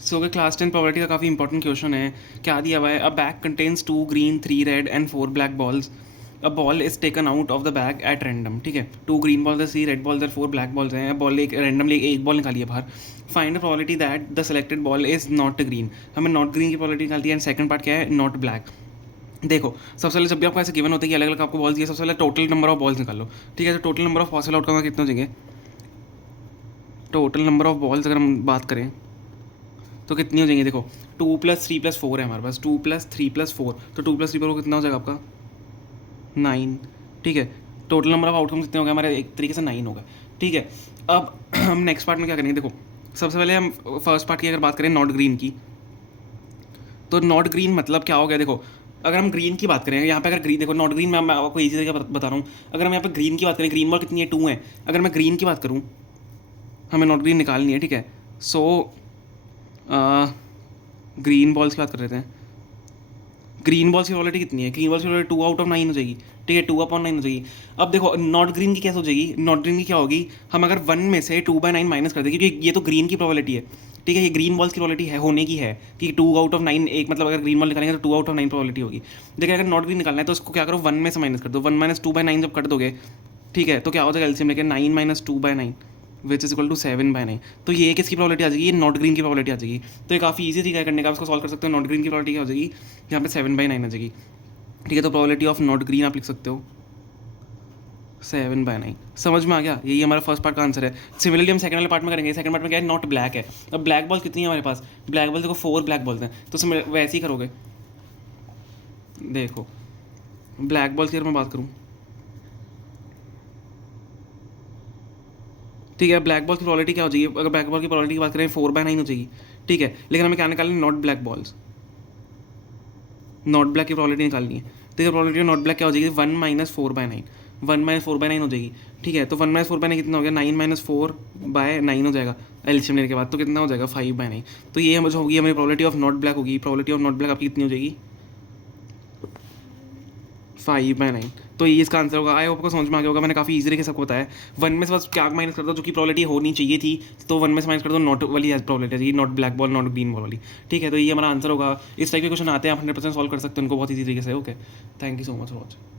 सो अगर class 10 probability का काफ़ी इंपॉर्टेंट क्वेश्चन है। क्या दिया हुआ है? अ bag contains 2 green 3 red and 4 black balls. A ball is taken out of the bag at random. ठीक है, 2 ग्रीन बॉल्स है, 3 रेड बॉल्स है, 4 ब्लैक बॉल्स हैं। बॉल एक रैंडमली एक बॉल निकाली है बाहर। Find the probability that the selected ball is not green. हमें नॉट ग्रीन की प्रोबेबिलिटी निकालती है। एंड सेकंड पार्ट क्या है? Not black. देखो, सबसे पहले जब भी आपको ऐसे गिवन होता है कि अलग अलग आपको बॉल्स दिए, सबसे पहले टोटल नंबर ऑफ बॉल्स निकालो। ठीक है, तो total number of possible outcome कितने हो जाएंगे? टोटल नंबर ऑफ बॉल्स अगर हम बात करें तो कितनी हो जाएंगी? देखो, 2 + 3 + 4 है हमारे पास। 2 + 3 + 4, तो 2 + 3 कितना हो जाएगा आपका? 9। ठीक है, टोटल नंबर ऑफ आउटकम कितने हो गए हमारे? एक तरीके से 9 हो गए। ठीक है, अब हम नेक्स्ट पार्ट में क्या करेंगे? देखो, सबसे पहले हम फर्स्ट पार्ट की अगर बात करें नॉट ग्रीन की, तो नॉट ग्रीन मतलब क्या हो गया? देखो, अगर हम ग्रीन की बात करें, यहाँ पे अगर ग्रीन, देखो नॉट ग्रीन मैं आपको इजी तरीके बता रहा हूँ। अगर हम यहाँ पे ग्रीन की बात करें, ग्रीन बॉल कितनी है? 2 है। अगर मैं ग्रीन की बात करूँ, हमें नॉट ग्रीन निकालनी है। ठीक है, सो ग्रीन बॉल्स की बात कर रहे थे। ग्रीन बॉल्स की प्रोबेबिलिटी कितनी है? ग्रीन बॉल्स की प्रोबेबिलिटी 2/9 हो जाएगी। ठीक है, 2/9 हो जाएगी। अब देखो, नॉट ग्रीन की कैसे हो जाएगी? नॉट ग्रीन की क्या होगी? हम अगर 1 में से 2/9 माइनस कर दें, क्योंकि ये तो ग्रीन की प्रोबेबिलिटी है। ठीक है, ये ग्रीन बॉल्स की प्रोबेबिलिटी है, होने की है कि 2/9, एक मतलब अगर ग्रीन बॉल निकालेंगे तो 2/9 प्रोबेबिलिटी होगी। देखिए, अगर नॉट ग्रीन निकालना है तो उसको क्या करो? 1 में से माइनस कर दो। 1 - 2/9 जब कर दोगे, ठीक है, तो क्या हो जाएगा? एलसीएम लेके 9 - 2/9 विच इज इक्वल टू 7/9। तो ये किसकी प्रोबेबिलिटी आ जाएगी? ये नॉट ग्रीन की प्रोबेबिलिटी आ जाएगी। तो ये काफ़ी ईजी तरीका है करने का, उसको सॉल्व कर सकते हो। नॉट ग्रीन की प्रोबेबिलिटी क्या हो जाएगी? यहाँ पे 7/9 आ जाएगी। ठीक है, तो प्रोबेबिलिटी ऑफ नॉट ग्रीन आप लिख सकते हो 7/9। समझ में आ गया? यही हमारा फर्स्ट पार्ट का आंसर है। सिमिलरली हम सेकंड वाले पार्ट में करेंगे। सेकंड पार्ट में क्या है? नॉट ब्लैक है। अब ब्लैक बॉल कितनी है हमारे पास? ब्लैक बॉल देखो 4 ब्लैक बॉल्स हैं, तो वैसे ही करोगे। देखो, ब्लैक बॉल्स की अगर मैं बात करूँ, ठीक है, ब्लैक बॉल की प्रोबेबिलिटी क्या हो जाएगी? अगर ब्लैक बॉल की प्रोबेबिलिटी की बात करें 4/9 हो जाएगी। ठीक है, लेकिन हमें क्या निकालना है? Not black balls. Not black की प्रोबेबिलिटी निकालनी है। ठीक है, प्रोबेबिलिटी नॉट ब्लैक क्या हो जाएगी? 1 - 4/9। 1 - 4/9 हो जाएगी। ठीक है, तो 1 - 4/9 कितना हो गया? 9 - 4/9 हो जाएगा एलसीएम लेने के बाद। तो कितना हो जाएगा? 5/9। तो ये हम जो होगी हमारी प्रोबेबिलिटी ऑफ नॉट ब्लैक होगी। प्रोबेबिलिटी ऑफ नॉट ब्लैक आपकी कितनी हो जाएगी? 5/9। तो ये इसका आंसर होगा। आई होप को समझ में आ गया होगा, मैंने काफ़ी ईजी तरीके से सबको बताया। 1 में से बस क्या माइनस कर दो जो कि प्रोबेबिलिटी होनी चाहिए थी, तो 1 में से माइनस कर दो नॉट वाली probability, not black ball not green ball वाली। ठीक है, तो ये हमारा आंसर होगा। इस टाइप के क्वेश्चन आते हैं, आप 100% सॉल्व कर सकते हो उनको बहुत ईजी तरीके से। Okay, thank you so much for watching.